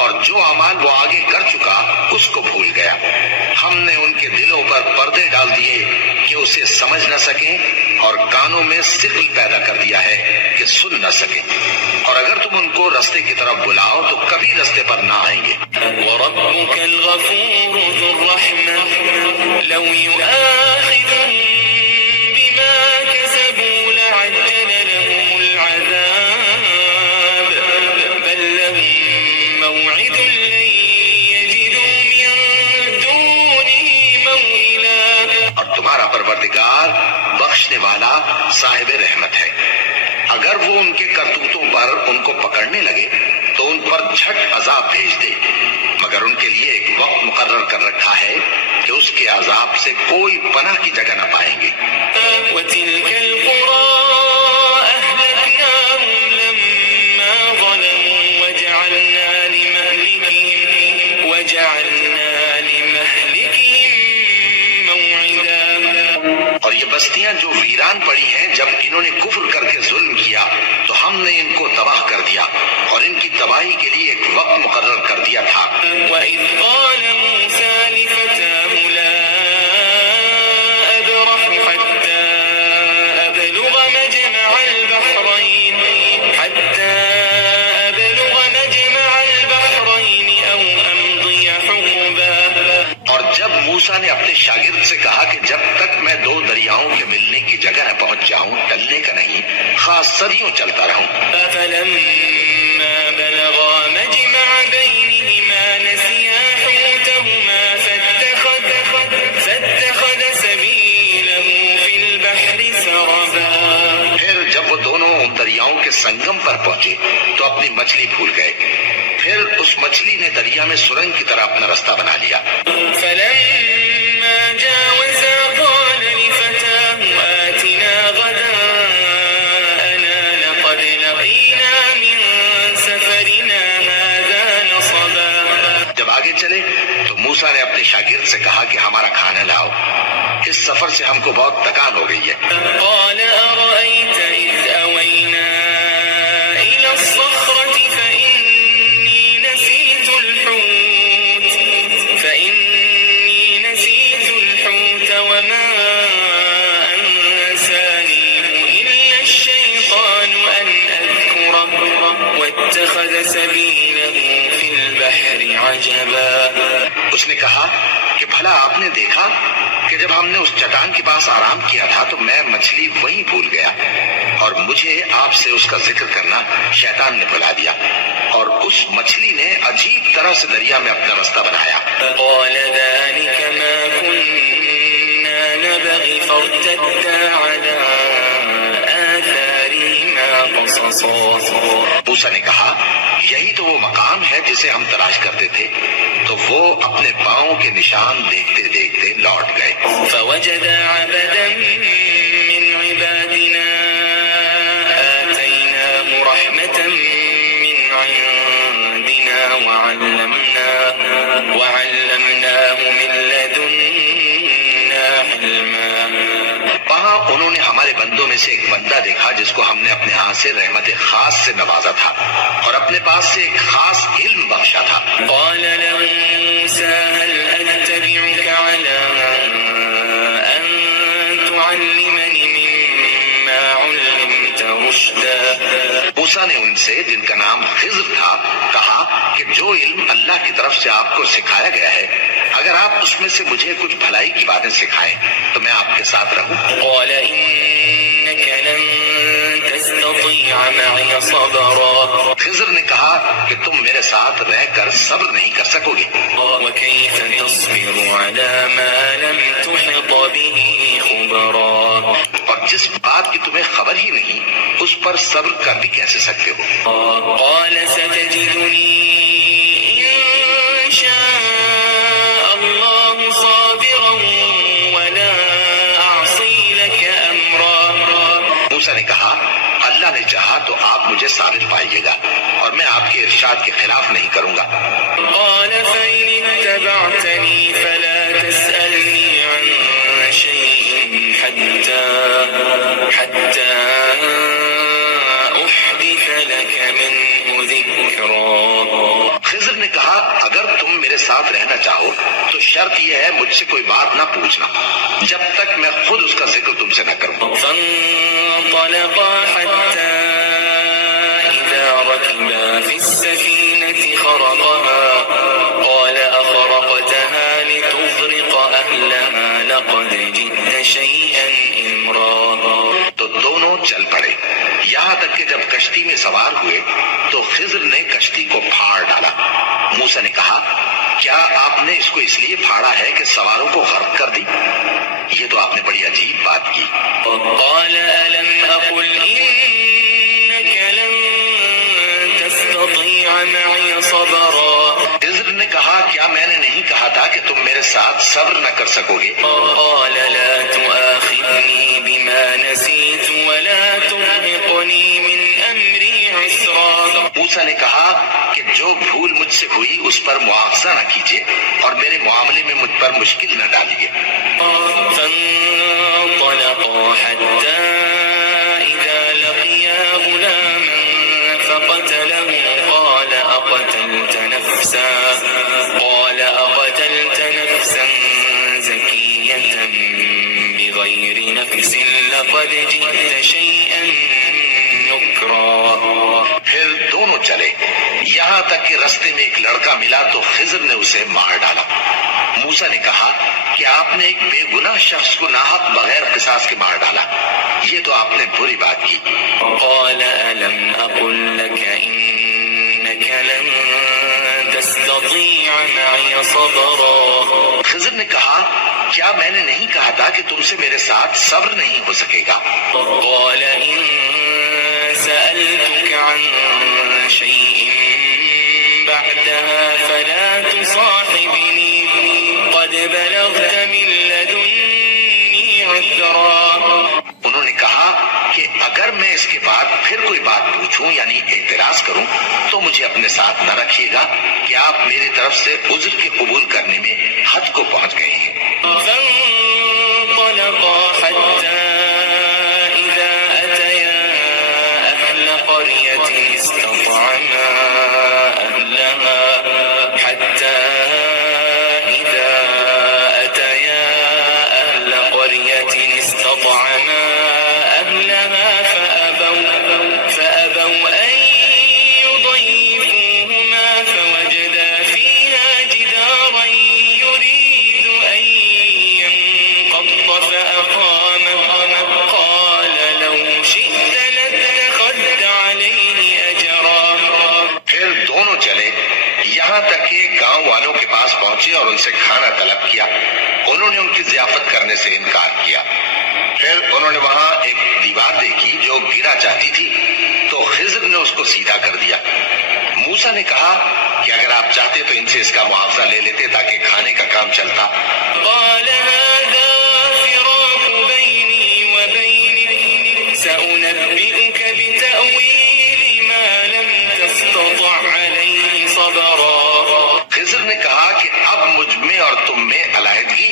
اور جو اعمال وہ آگے کر چکا اس کو بھول گیا۔ ہم نے ان کے دلوں پر پردے ڈال دیے کہ اسے سمجھ نہ سکیں، اور کانوں میں ثقل پیدا کر دیا ہے کہ سن نہ سکیں، اور اگر تم ان کو رستے کی طرف بلاؤ تو کبھی رستے پر نہ آئیں گے۔ وربك الغفور ذو الرحمة لو يؤاخذهم بما كسبوا لعجل لهم العذاب بل لهم موعد لن يجدوا من دونه موئلا۔ اور تمہارا پروردگار بخشنے والا صاحب رحمت ہے، اگر وہ ان کے کرتوتوں پر ان کو پکڑنے لگے تو ان پر جھٹ عذاب بھیج دے، مگر ان کے لیے ایک وقت مقرر کر رکھا ہے کہ اس کے عذاب سے کوئی پناہ کی جگہ نہ پائیں گے۔ وتلك القرى أهلكناهم لما ظلموا وجعلنا لمهلكهم موعدا۔ اور یہ بستیاں جو ویران پڑی ہیں جب انہوں نے کفر کر کے ظلم کیا تو ہم نے ان کو تباہ کر دیا، اور ان کی تباہی کے لیے ایک وقت مقرر کر دیا تھا۔ وَإِذْ قَالَ مُوسَى لِفَتَاهُ لَا أَبْرَحُ حَتَّى أَبْلُغَ مَجْمَعَ الْبَحْرَيْنِ أَوْ أَمْضِيَ حُقُبًا۔ اور جب موسیٰ نے اپنے شاگرد سے کہا کہ جب تک میں دو دریاؤں کے ملنے کی جگہ نہ پہنچ جاؤں ٹلنے کا نہیں، خاص صدیوں چلتا رہوں۔ فَلَمَّا بَلَغَا مَجْمَعَ بَيْنِهِمَا نَسِيَا حُوتَهُمَا فَاتَّخَذَ سَبِيلَهُ فِي الْبَحْرِ سَرَبًا۔ پھر جب وہ دونوں ان دریاؤں کے سنگم پر پہنچے تو اپنی مچھلی بھول گئے، پھر اس مچھلی نے دریا میں سرنگ کی طرح اپنا رستہ بنا لیا۔ فَلَمَّا جَاوَزَا قَالَ لِفَتَاهُ آتِنَا غَدَاءَنَا لَقَدْ لَقِينَا مِن سَفَرِنَا هَذَا نَصَبًا۔ جب آگے چلے تو موسیٰ نے اپنے شاگرد سے کہا کہ ہمارا کھانا لاؤ، اس سفر سے ہم کو بہت تکان ہو گئی ہے۔ قَالَ أَرَأَيْتَ إِذْ أَوَيْنَا إِلَى الصَّخْرَةِ فَإِنِّي نَسِيتُ الْحُوتَ وَمَا أَنسَانِيهُ إِلَّا الشَّيْطَانُ أَنْ أَذْكُرَهُ وَاتَّخَذَ سَبِيلَهُ فِي الْبَحْرِ عَجَبًا۔ اس نے کہا کہ بھلا آپ نے دیکھا کہ جب ہم نے اس چٹان کے پاس آرام کیا تھا تو میں مچھلی وہیں بھول گیا، اور مجھے آپ سے اس کا ذکر کرنا شیطان نے بھلا دیا، اور اس مچھلی نے عجیب طرح سے دریا میں اپنا رستہ بنایا۔ قال ذلك ما كنا نبغي فارتدا على آثارهما قصصا. موسیٰ نے کہا یہی تو وہ مقام ہے جسے ہم تلاش کرتے تھے. تو وہ اپنے پاؤں کے نشان دیکھتے دیکھتے لوٹ گئے. فوجد عبدا من عبادنا آتيناه رحمة من عندنا وعلمناه من لدنا علما. وہاں انہوں نے ہمارے بندوں میں سے ایک بندہ دیکھا جس کو ہم نے اپنے ہاتھ سے رحمت خاص سے نوازا تھا اور اپنے پاس سے ایک خاص علم بخشا تھا. قال له موسى هل أتبعك على أن تعلمني مما علمت رشدا. موسیٰ نے ان سے جن کا نام خضر تھا کہا کہ جو علم اللہ کی طرف سے آپ کو سکھایا گیا ہے اگر آپ اس میں سے مجھے کچھ بھلائی کی باتیں سکھائیں تو میں آپ کے ساتھ رہوں. قال إنك لن تستطيع معي صبرا. خضر نے کہا کہ تم میرے ساتھ رہ کر صبر نہیں کر سکو گے. وكيف تصبر على ما لم تحط به خبرا. اور جس بات کی تمہیں خبر ہی نہیں اس پر صبر کر بھی کیسے سکتے ہو. قال ستجدني إن شاء الله صابرا ولا أعصي لك أمرا. موسیٰ نے کہا اللہ نے چاہا تو آپ مجھے صابر پائیے گا اور میں آپ کے ارشاد کے خلاف نہیں کروں گا. قال فإن اتبعتني فلا تسألني عن شيء حتى أحدث لك منه ذكرا. خضر نے کہا اگر تم میرے ساتھ رہنا چاہو تو شرط یہ ہے مجھ سے کوئی بات نہ پوچھنا جب تک میں خود اس کا ذکر تم سے نہ کروں. فانطلقا حتى إذا ركبا في السفينة خرقها قال أخرقتها لتغرق أهلها لقد جئت شيئا إمرا. تو دونوں چل پڑے یہاں تک کہ جب کشتی میں سوار ہوئے تو خضر نے کشتی کو پھاڑ ڈالا. موسیٰ نے کہا کیا آپ نے اس کو اس لیے پھاڑا ہے کہ سواروں کو غرق کر دی؟ یہ تو آپ نے بڑی عجیب بات کی. قال ألم أقل إنك لن تستطيع معي صبرا. خضر نے کہا کیا میں نے نہیں کہا تھا کہ تم میرے ساتھ صبر نہ کر سکو گے؟ قال لا تؤاخذني بما نسيت ولا ترهقني من أمري عسرا. موسیٰ نے کہا کہ جو بھول مجھ سے ہوئی اس پر مواخذہ نہ کیجیے اور میرے معاملے میں مجھ پر مشکل نہ ڈالیے. فانطلقا حتى إذا لقيا غلاما فقتله قال أقتلت نفسا زكية بغير نفس لقد جئت شيئا نكرا. پھر دونوں چلے یہاں تک کہ رستے میں ایک لڑکا ملا تو خضر نے اسے مار ڈالا. موسیٰ نے کہا کہ آپ نے ایک بے گناہ شخص کو ناحق بغیر قصاص کے مار ڈالا یہ تو آپ نے بری بات کی. قال ألم أقل لك إنك لن تستطيع معي صبرا. خضر نے کہا کیا میں نے نہیں کہا تھا کہ تم سے میرے ساتھ صبر نہیں ہو سکے گا؟ قال إن سألتك عن شيء بعدها فلا تصاحبني قد بلغت من لدني عذرا. انہوں نے کہا کہ اگر میں اس کے بعد پھر کوئی بات پوچھوں یعنی اعتراض کروں تو مجھے اپنے ساتھ نہ رکھیے گا کہ آپ میری طرف سے عذر کے قبول کرنے میں حد کو پہنچ گئے ہیں. فانطلقا حتى إذا أتيا أهل قرية استطعما أهلها حتى إذا أتيا أهل قرية استطعما أهلها فأبوا أن يضيفوهما فوجدا فيها جدارا يريد أن ينقض فأقامه قال لو شئت لاتخذت عليه أجرا. پھر دونوں چلے یہاں تک کہ گاؤں والوں کے پاس پہنچے اور ان سے کھانا طلب کیا. انہوں نے ان کی ضیافت کرنے سے انکار کیا. پھر انہوں نے وہاں ایک دیوار دیکھی جو گرا چاہتی تھی تو اس کو سیدھا کر دیا۔ موسیٰ نے کہا کہ اگر آپ چاہتے تو ان سے اس کا معاوضہ لے لیتے تاکہ کھانے کا کام چلتا۔ قال هذا فراق بيني وبينك سأنبئك بتأويل ما لم تستطع عليه صبرا۔ خضر نے کہا کہ اب مجھ میں اور تم میں علیحدگی،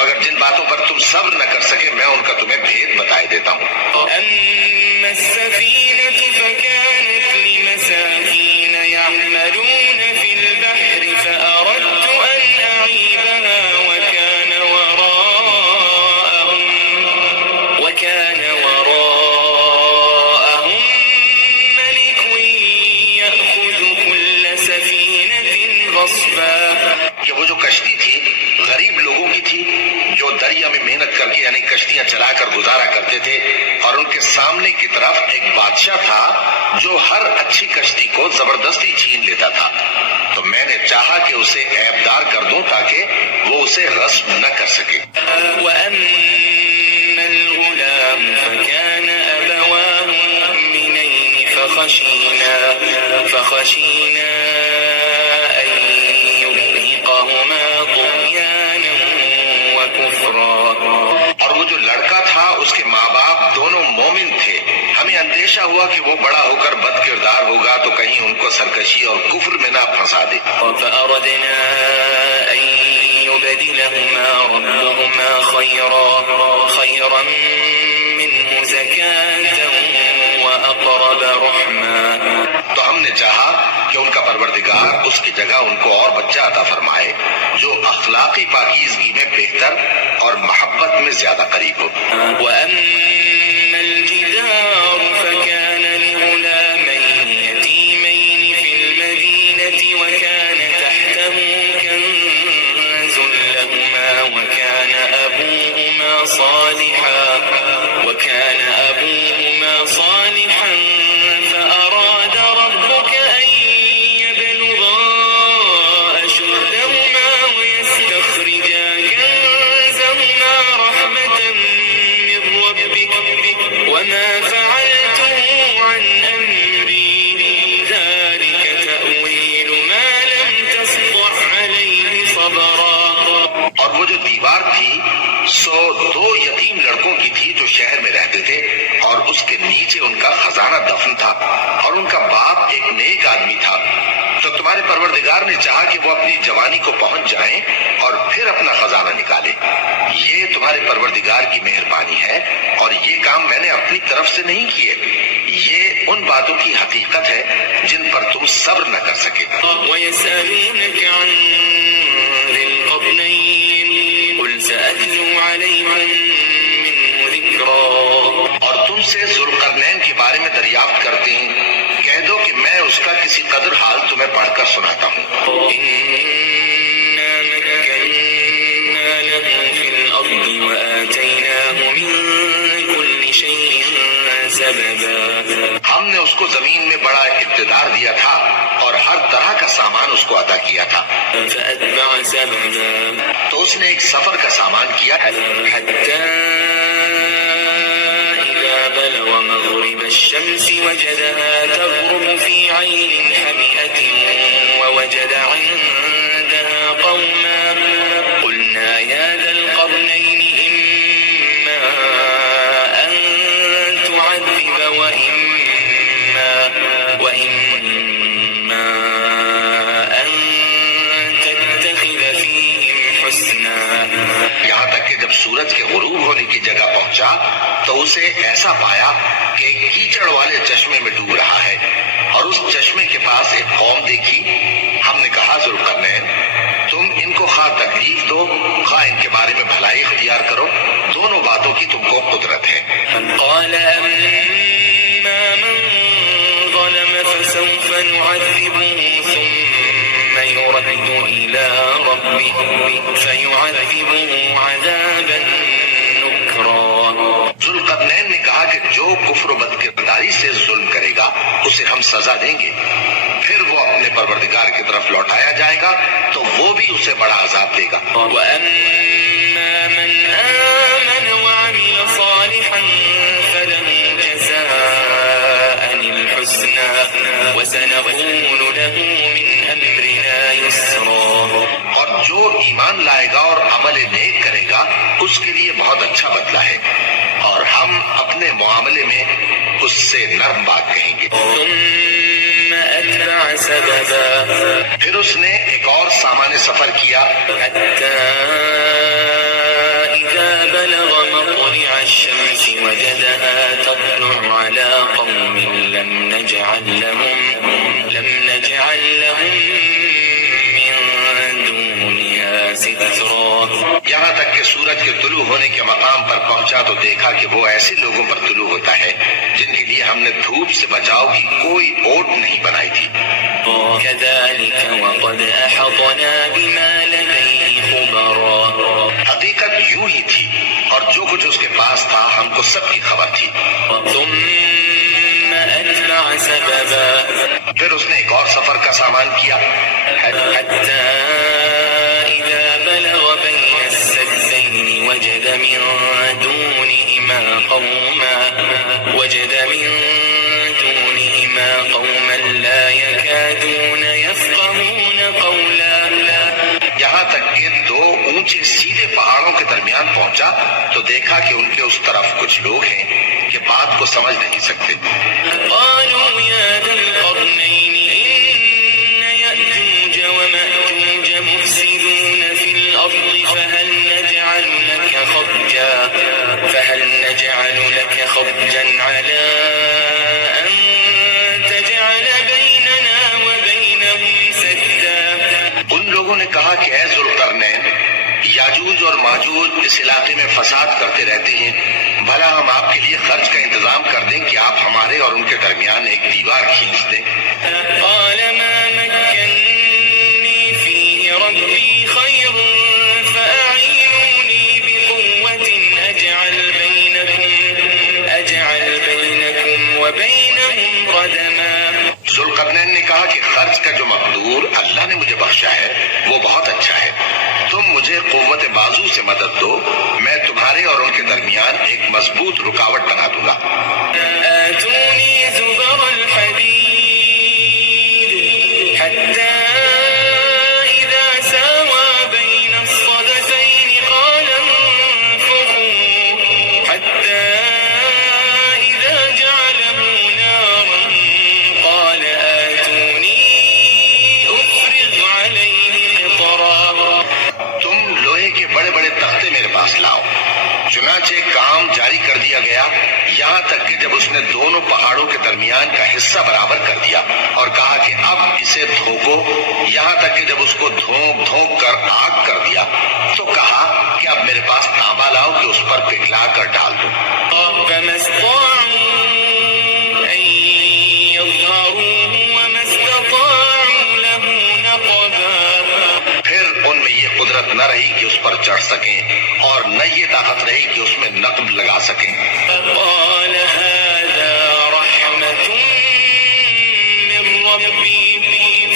مگر جن باتوں پر تم صبر نہ کر سکے میں ان کا تمہیں بھید بتائے دیتا ہوں۔ أما السفينة فكانت لمساكين يعملون في البحر فأردت أن أعيبها وكان وراءهم ملك يأخذ كل سفينة غصبا۔ کہ وہ جو کشتی تھی غریب لوگوں کی تھی جو دریا میں محنت کر کے یعنی کشتیاں چلا کر گزارا کرتے تھے، اور ان کے سامنے کی طرف ایک بادشاہ تھا جو ہر اچھی کشتی کو زبردستی چھین لیتا تھا، تو میں نے چاہا کہ اسے عیبدار کر دوں تاکہ وہ اسے غصب نہ کر سکے۔ وأما الغلام فكان أبواه مؤمنين فخشينا أن يرهقهما طغيانا وكفرا۔ اور وہ جو لڑکا تھا اس کے ماں باپ دونوں مومن تھے، ہمیں اندیشہ ہوا کہ وہ بڑا ہو کر بد کردار ہوگا تو کہیں ان کو سرکشی اور کفر میں نہ پھنسا دے۔ فأردنا أن يبدلهما ربهما خيرا منه زكاة وأقرب رحما۔ تو ہم نے چاہا کہ ان کا پروردگار اس کی جگہ ان کو اور بچہ عطا فرمائے جو اخلاقی پاکیزگی میں بہتر اور محبت میں زیادہ قریب ہو۔ وأما الجدار فكان لغلامين يتيمين في المدينة وكان تحته كنز لهما وكان أبوهما صالحا فأراد ربك أن يبلغا أشدهما ويستخرجا كنزهما رحمة من ربك وما فعلته عن أمري ذلك تأويل ما لم تسطع عليه صبرا۔ اور وہ جو دیوار تھی سو دو یتیم لڑکوں کی تھی جو شہر میں رہتے تھے، اور اس کے نیچے ان کا خزانہ دفن تھا، اور ان کا باپ ایک نیک آدمی تھا۔ تو تمہارے پروردگار نے چاہا کہ وہ اپنی جوانی کو پہنچ جائیں اور پھر اپنا خزانہ نکالے۔ یہ تمہارے پروردگار کی مہربانی ہے، اور یہ کام میں نے اپنی طرف سے نہیں کیے، یہ ان باتوں کی حقیقت ہے جن پر تم صبر نہ کر سکے۔ ويسألونك عن ذي القرنين قل سأتلو عليكم منه ذكرا۔ اور تم سے ذوالقرنین کے بارے میں دریافت کرتے ہیں، کہہ دو کہ میں اس کا کسی قدر حال تمہیں پڑھ کر سناتا ہوں۔ إنا مكنا له في الأرض وآتيناه من كل شيء سببا۔ ہم نے اس کو زمین میں بڑا اقتدار دیا تھا اور ہر طرح کا سامان اس کو عطا کیا تھا۔ فأتبع سببا تو اس نے ایک سفر کا سامان کیا، حتى إذا بلغ مغرب الشمس وجدها تغرب في عين حمئة ووجد عندها قوما قلنا يا ذا القرنين إما أن تعذب وإما أن تتخذ فيهم حسنا۔ یہاں تک کہ جب سورج کے غروب ہونے کی جگہ پہنچا تو اسے ایسا پایا کہ ایک کیچڑ والے چشمے میں ڈوب رہا ہے، اور اس چشمے کے پاس ایک قوم دیکھی۔ ہم نے کہا ذوالقرنین تم ان کو خواہ تکلیف دو خواہ ان کے بارے میں بھلائی اختیار کرو، دونوں باتوں کی تم کو قدرت ہے۔ قال أما من ظلم فسوف نعذبه ثم يرد إلى ربه فيعذبه عذابا نكرا۔ ذوالقرنین نے کہا کہ جو کفر و بد کرداری سے ظلم کرے گا اسے ہم سزا دیں گے، پھر وہ اپنے پروردگار کی طرف لوٹایا جائے گا تو وہ بھی اسے بڑا عذاب دے گا۔ وَأَمَّا مَنْ آمَنَ وَعَمِلَ صَالِحًا فَلَهُ جَزَاءً الْحُسْنَى حسنا وسنقول له من أمرنا يسرا. اور جو ایمان لائے گا اور عمل نیک کرے گا اس کے لیے بہت اچھا بدلہ ہے، اور ہم اپنے معاملے میں اس سے نرم بات کہیں گے. ثم أتبع سببا پھر اس نے ایک اور سامان سفر کیا حتى إذا بلغ مطلع الشمس وجدها تطلع على قوم لم نجعل لهم من دونها سترا. یہاں تک کہ سورج کے طلوع ہونے کے مقام پر پہنچا تو دیکھا کہ وہ ایسے لوگوں پر طلوع ہوتا ہے جن کے لیے ہم نے دھوپ سے بچاؤ کی کوئی اوٹ نہیں بنائی تھی. كذلك وقد أحطنا بما لديه خبرا. حقیقت یوں ہی تھی اور جو کچھ اس کے پاس تھا ہم کو سب کی خبر تھی. ثم أتبع سببا پھر اس نے ایک اور سفر کا سامان کیا حتى إذا بلغ بين السدين وجد من دونهما قوما لا يكادون يفقهون قولا. یہاں تک کہ دو اونچے سیدھے پہاڑوں کے درمیان پہنچا تو دیکھا کہ ان کے اس طرف کچھ لوگ ہیں کہ بات کو سمجھ نہیں سکتے. قالوا يا ذا القرنين إن يأجوج ومأجوج مفسدون في الأرض فهل نجعل لك خرجا على أن تجعل بيننا وبينهم سدا. ان لوگوں نے کہا کہ اے ذوالقرنین، یاجوج اور ماجوج اس علاقے میں فساد کرتے رہتے ہیں، بھلا ہم آپ کے لیے خرچ کا انتظام کر دیں کہ آپ ہمارے اور ان کے درمیان ایک دیوار کھینچ دیں. قال ما مكنني فيه ربي خير فأعينوني بقوة أجعل بينكم وبينهم ردما. ذوالقرنین نے کہا کہ خرچ کا جو مقدور اللہ نے مجھے بخشا ہے وہ بہت اچھا ہے، تم مجھے قوت بازو سے مدد دو، میں تمہارے اور ان کے درمیان ایک مضبوط رکاوٹ بنا دوں گا. آتوني زبر الحديد حتى إذا ساوى بين الصدفين قال انفخوا حتى إذا جعله نارا قال آتوني أفرغ عليه قطرا. تم لوہے کے بڑے بڑے تختے میرے پاس لاؤ. چنانچہ کام جاری کر دیا گیا یہاں تک کہ جب اس نے دونوں پہاڑوں کے درمیان کا حصہ برابر کر دیا اور کہا کہ اب اسے دھوکو، یہاں تک کہ جب اس کو دھونک کر آگ کر دیا تو کہا کہ اب میرے پاس تانبا لاؤ کہ اس پر پگھلا کر ڈال دو. فما استطاعوا أن يظهروه وما استطاعوا له نقبا. پھر ان میں یہ قدرت نہ رہی کہ اس پر چڑھ سکیں اور نہ یہ طاقت رہی کہ اس میں نقب لگا سکیں. قال هذا رحمة من ربي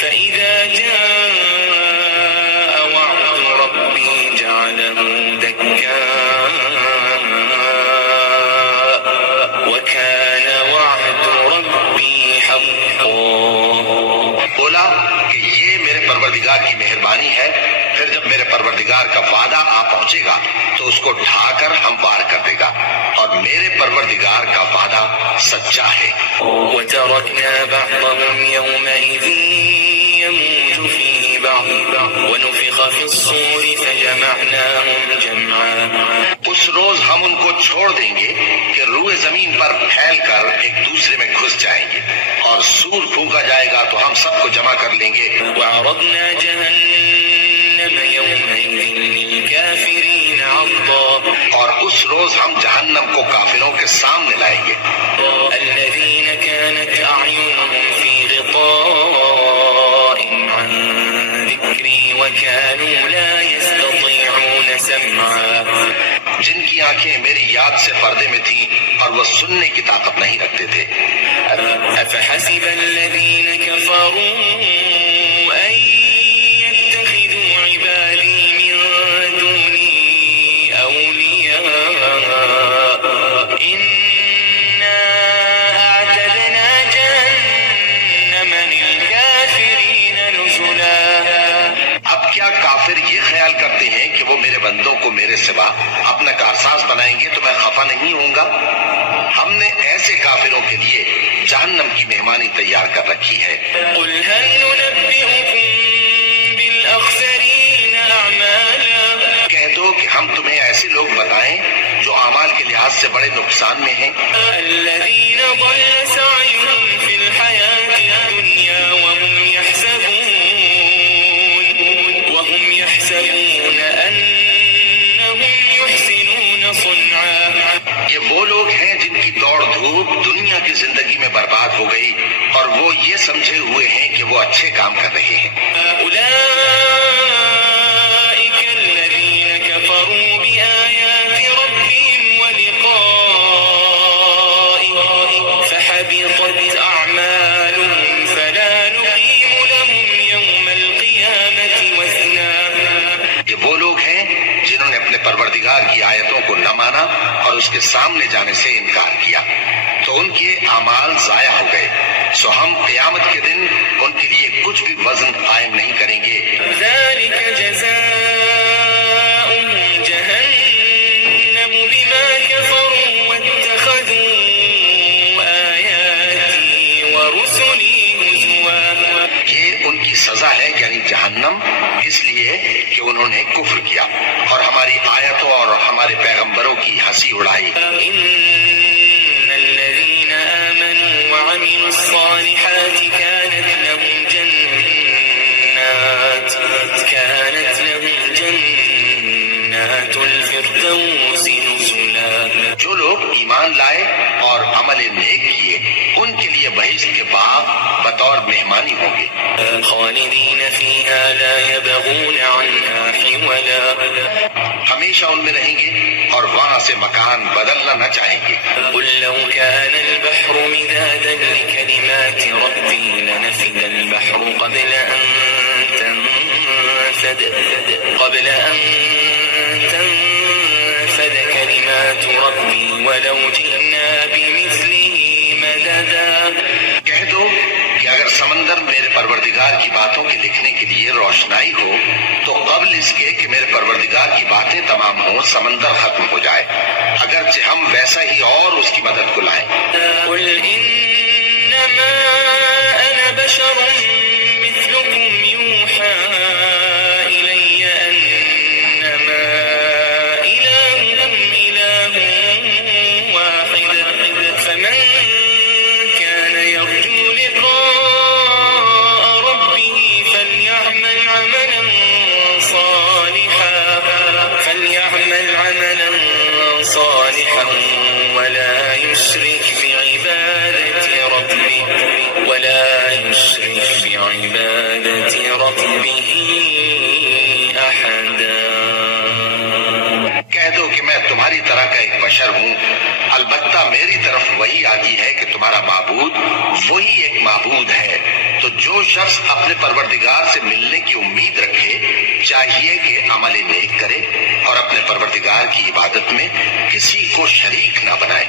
فإذا جاء وعد ربي جعله دكا وكان وعد ربي حقا. بولا کہ یہ میرے پروردگار کی مہربانی ہے، پھر جب میرے پروردگار کا وعدہ آ پہنچے گا تو اس کو ڈھا کر ہموار کر دے گا، اور میرے پروردگار کا وعدہ سچا ہے. وتركنا بعضهم يومئذ يموج في بعض ونفخ في الصور فجمعناهم جمعا. اس روز ہم ان کو چھوڑ دیں گے کہ روئے زمین پر پھیل کر ایک دوسرے میں گھس جائیں گے، اور سور پھونکا جائے گا تو ہم سب کو جمع کر لیں گے. وعرضنا جهنم يومئذ للكافرين عرضا. اور اس روز ہم جہنم کو کافروں کے سامنے لائیں گے. الذين كانت أعينهم في غطاء عن ذكري وكانوا لا يستطيعون سمعا. جن کی آنکھیں میری یاد سے پردے میں تھیں اور وہ سننے کی طاقت نہیں رکھتے تھے. أفحسب الذين كفروا أن يتخذوا عبادي من دوني أولياء إنا أعتدنا جهنم بندوں کو میرے سوا اپنا کارساز بنائیں گے تو میں خفا نہیں ہوں گا۔ ہم نے ایسے کافروں کے لیے جہنم کی مہمانی تیار کر رکھی ہے۔ قل هل ننبئكم بالأخسرين أعمالا کہہ دو کہ ہم تمہیں ایسے لوگ بتائیں جو اعمال کے لحاظ سے بڑے نقصان میں ہیں۔ الذين ضل سعيهم في الحياة الدنيا وهم يحسبون أنهم يحسنون صنعا۔ یہ وہ لوگ ہیں جن کی دوڑ دھوپ دنیا کی زندگی میں برباد ہو گئی اور وہ یہ سمجھے ہوئے ہیں کہ وہ اچھے کام کر رہے ہیں۔ أولئك الذين كفروا بآيات ربهم ولقائه فحبطت أعمالهم فلا نقيم لهم يوم القيامة وزنا۔ یہ وہ لوگ ہیں جنہوں نے اپنے پروردگار کی آیتوں کو نہ مانا اور اس کے سامنے جانے سے انکار کیا تو ان کے اعمال ضائع ہو گئے، سو ہم قیامت کے دن ان کے لیے کچھ بھی وزن قائم نہیں کریں گے۔ ذلك جزاؤهم جهنم بما كفروا واتخذوا آياتي ورسلي هزوا۔ یہ ان کی سزا ہے یعنی جہنم، اس لیے کہ انہوں نے کفر کیا اور ہماری آیتوں اور ہمارے پیغمبروں کی ہنسی اڑائی۔ إن الذين آمنوا وعملوا الصالحات كانت لهم جنات الفردوس نزلا۔ جو لوگ ایمان لائے اور عمل نیک کیے ان کے لیے بہشت کے باغ بطور مہمانی ہوں گے، خالدين فيها لا يبغون عنها حولا۔ ہمیشہ ان میں رہیں گے اور وہاں سے مکان بدلنا نہ چاہیں گے۔ قل لو كان البحر مدادا لكلمات ربي لنفد البحر قبل أن تنفد كلمات ربي ولو جئنا بمثله مددا۔ کہہ دو کہ اگر سمندر میرے پروردگار کی باتوں کے لکھنے کے لیے روشنائی ہو تو قبل اس کے کہ میرے پروردگار کی باتیں تمام ہوں سمندر ختم ہو جائے، اگرچہ ہم ویسا ہی اور اس کی مدد کو لائیں۔ قل إنما أنا بشر مثلكم يوحى إلي أنما إلهكم إله واحد فمن كان يرجو لقاء ربه فليعمل عملا صالحا ولا يشرك بعبادة ربه أحدا۔ کہہ دو کہ میں تمہاری طرح کا ایک بشر ہوں، البتہ میری طرف وہی آتی ہے کہ تمہارا معبود وہی ایک معبود ہے، تو جو شخص اپنے پروردگار سے ملنے کی امید رکھے چاہیے کہ عمل نیک کرے اور اپنے پروردگار کی عبادت میں کسی کو شریک نہ بنائے۔